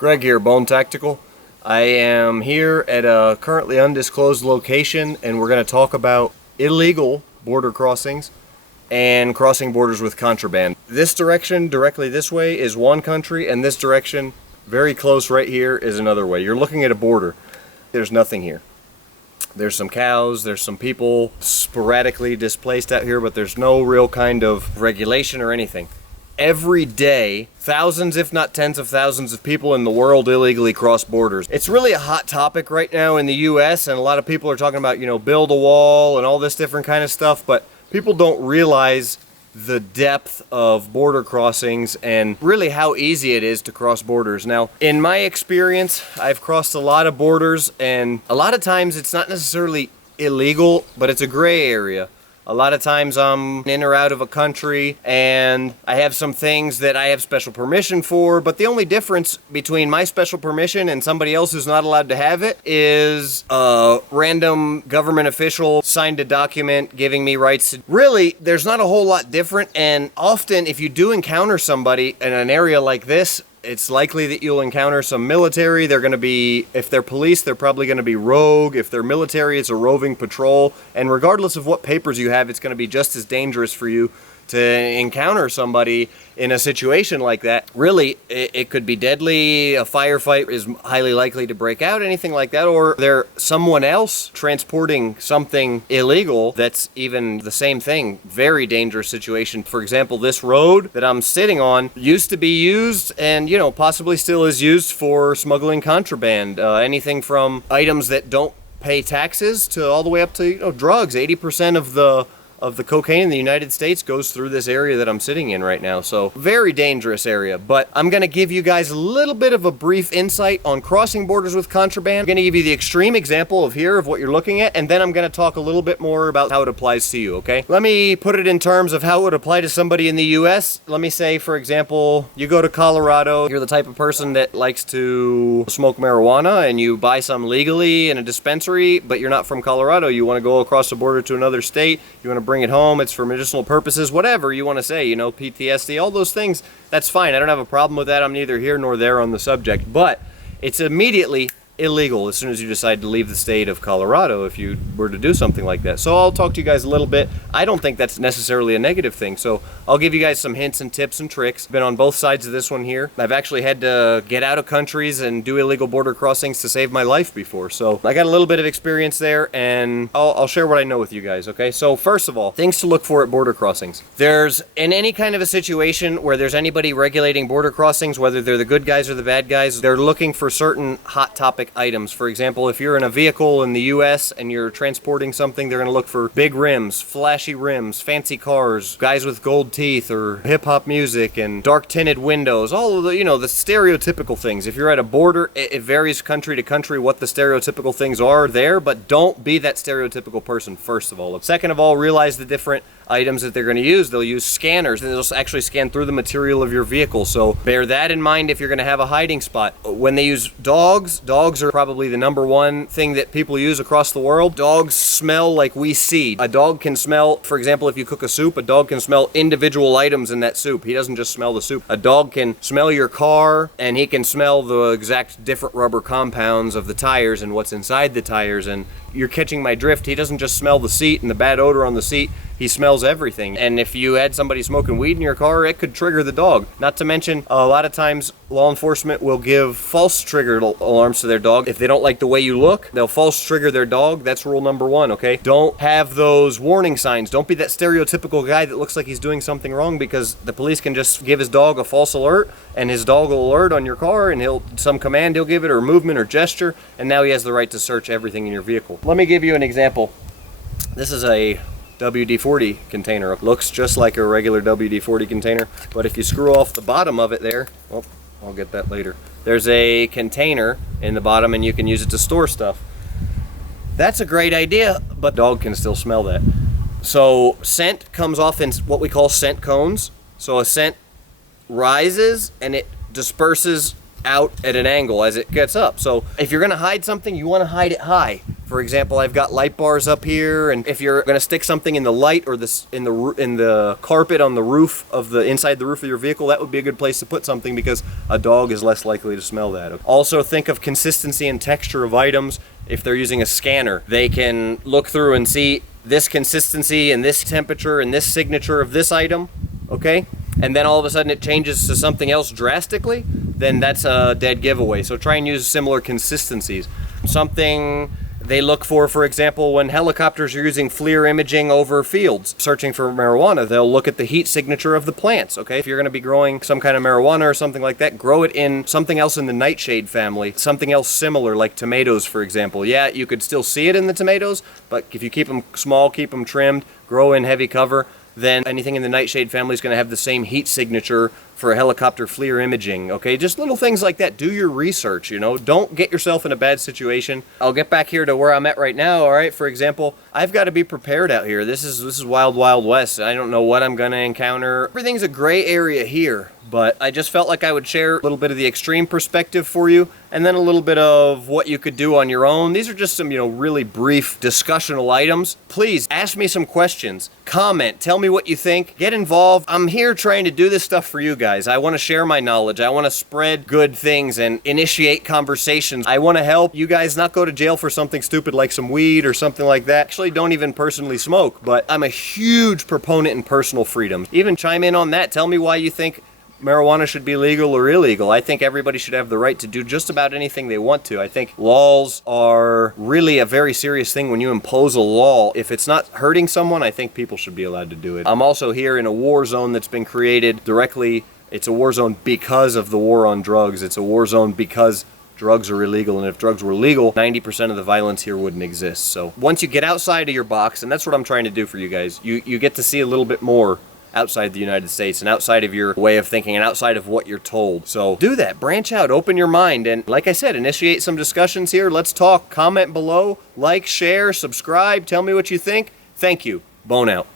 Greg here, Bone Tactical. I am here at a currently undisclosed location, and we're going to talk about illegal border crossings and crossing borders with contraband. This direction, directly this way, is one country, and this direction, very close right here, is another way. You're looking at a border. There's nothing here. There's some cows, there's some people sporadically displaced out here, but there's no real kind of regulation or anything. Every day, thousands, if not tens of thousands of people in the world illegally cross borders. It's really a hot topic right now in the US, and a lot of people are talking about, build a wall and all this different kind of stuff, but people don't realize the depth of border crossings and really how easy it is to cross borders. Now, in my experience, I've crossed a lot of borders, and a lot of times it's not necessarily illegal, but it's a gray area. A lot of times I'm in or out of a country and I have some things that I have special permission for, but the only difference between my special permission and somebody else who's not allowed to have it is a random government official signed a document giving me rights. Really, there's not a whole lot different, and often if you do encounter somebody in an area like this, it's likely that you'll encounter some military. They're going to be, if they're police, they're probably going to be rogue. If they're military, it's a roving patrol. And regardless of what papers you have, it's going to be just as dangerous for you to encounter somebody in a situation like that. Really, it could be deadly. A firefight is highly likely to break out, anything like that. Or there's someone else transporting something illegal that's even the same thing. Very dangerous situation. For example, this road that I'm sitting on used to be used and, possibly still is used for smuggling contraband. Anything from items that don't pay taxes to all the way up to, drugs. 80% of the cocaine in the United States goes through this area that I'm sitting in right now. So very dangerous area, but I'm gonna give you guys a little bit of a brief insight on crossing borders with contraband. I'm gonna give you the extreme example of what you're looking at, and then I'm gonna talk a little bit more about how it applies to you, okay? Let me put it in terms of how it would apply to somebody in the US. Let me say, for example, you go to Colorado, you're the type of person that likes to smoke marijuana, and you buy some legally in a dispensary, but you're not from Colorado. You wanna go across the border to another state, you wanna bring it home, it's for medicinal purposes, whatever you want to say, PTSD, all those things, that's fine. I don't have a problem with that. I'm neither here nor there on the subject, but it's immediately illegal as soon as you decide to leave the state of Colorado if you were to do something like that. So I'll talk to you guys a little bit. I don't think that's necessarily a negative thing, so I'll give you guys some hints and tips and tricks. Been on both sides of this one here. I've actually had to get out of countries and do illegal border crossings to save my life before, so I got a little bit of experience there, and I'll share what I know with you guys, okay? So first of all, things to look for at border crossings. There's, in any kind of a situation where there's anybody regulating border crossings, whether they're the good guys or the bad guys, they're looking for certain hot topic items. For example, if you're in a vehicle in the US and you're transporting something, they're going to look for big rims, flashy rims, fancy cars, guys with gold teeth, or hip-hop music and dark tinted windows, all of the, the stereotypical things. If you're at a border, it varies country to country what the stereotypical things are there, but don't be that stereotypical person, first of all. Second of all, realize the different items that they're going to use. They'll use scanners, and they'll actually scan through the material of your vehicle, so bear that in mind if you're going to have a hiding spot. When they use dogs are probably the number one thing that people use across the world. Dogs smell like we see. A dog can smell, for example, if you cook a soup, a dog can smell individual items in that soup. He doesn't just smell the soup. A dog can smell your car, and he can smell the exact different rubber compounds of the tires and what's inside the tires, and you're catching my drift. He doesn't just smell the seat and the bad odor on the seat. He smells everything. And if you had somebody smoking weed in your car, it could trigger the dog. Not to mention, a lot of times law enforcement will give false triggered alarms to their dog. If they don't like the way you look, they'll false trigger their dog. That's rule number one, okay? Don't have those warning signs. Don't be that stereotypical guy that looks like he's doing something wrong, because the police can just give his dog a false alert, and his dog will alert on your car, and some command he'll give it, or movement or gesture, and now he has the right to search everything in your vehicle. Let me give you an example. This is a WD-40 container. It looks just like a regular WD-40 container, but if you screw off the bottom of it there, well, I'll get that later. There's a container in the bottom, and you can use it to store stuff. That's a great idea, but dog can still smell that. So scent comes off in what we call scent cones. So a scent rises and it disperses out at an angle as it gets up. So if you're gonna hide something, you wanna hide it high. For example, I've got light bars up here, and if you're gonna stick something in the light or in the carpet on the roof of inside the roof of your vehicle, that would be a good place to put something because a dog is less likely to smell that. Also think of consistency and texture of items. If they're using a scanner, they can look through and see this consistency and this temperature and this signature of this item, okay? And then all of a sudden it changes to something else drastically, then that's a dead giveaway. So try and use similar consistencies. Something they look for example, when helicopters are using FLIR imaging over fields searching for marijuana, they'll look at the heat signature of the plants, okay? If you're gonna be growing some kind of marijuana or something like that, grow it in something else in the nightshade family, something else similar like tomatoes, for example. Yeah, you could still see it in the tomatoes, but if you keep them small, keep them trimmed, grow in heavy cover, then anything in the nightshade family is going to have the same heat signature for a helicopter FLIR imaging, okay? Just little things like that. Do your research, you know? Don't get yourself in a bad situation. I'll get back here to where I'm at right now, all right? For example, I've got to be prepared out here. This is wild, wild west. I don't know what I'm going to encounter. Everything's a gray area here, but I just felt like I would share a little bit of the extreme perspective for you, and then a little bit of what you could do on your own. These are just some, you know, really brief discussional items. Please ask me some questions, comment, tell me what you think, get involved. I'm here trying to do this stuff for you guys. I want to share my knowledge. I want to spread good things and initiate conversations. I want to help you guys not go to jail for something stupid like some weed or something like that. Actually, don't even personally smoke, but I'm a huge proponent in personal freedom. Even chime in on that. Tell me why you think marijuana should be legal or illegal. I think everybody should have the right to do just about anything they want to. I think laws are really a very serious thing when you impose a law. If it's not hurting someone, I think people should be allowed to do it. I'm also here in a war zone that's been created directly. It's a war zone because of the war on drugs. It's a war zone because drugs are illegal, and if drugs were legal, 90% of the violence here wouldn't exist. So once you get outside of your box, and that's what I'm trying to do for you guys, you get to see a little bit more outside the United States and outside of your way of thinking and outside of what you're told. So do that, branch out, open your mind, and like I said, initiate some discussions here. Let's talk, comment below, like, share, subscribe, tell me what you think. Thank you. Bone out.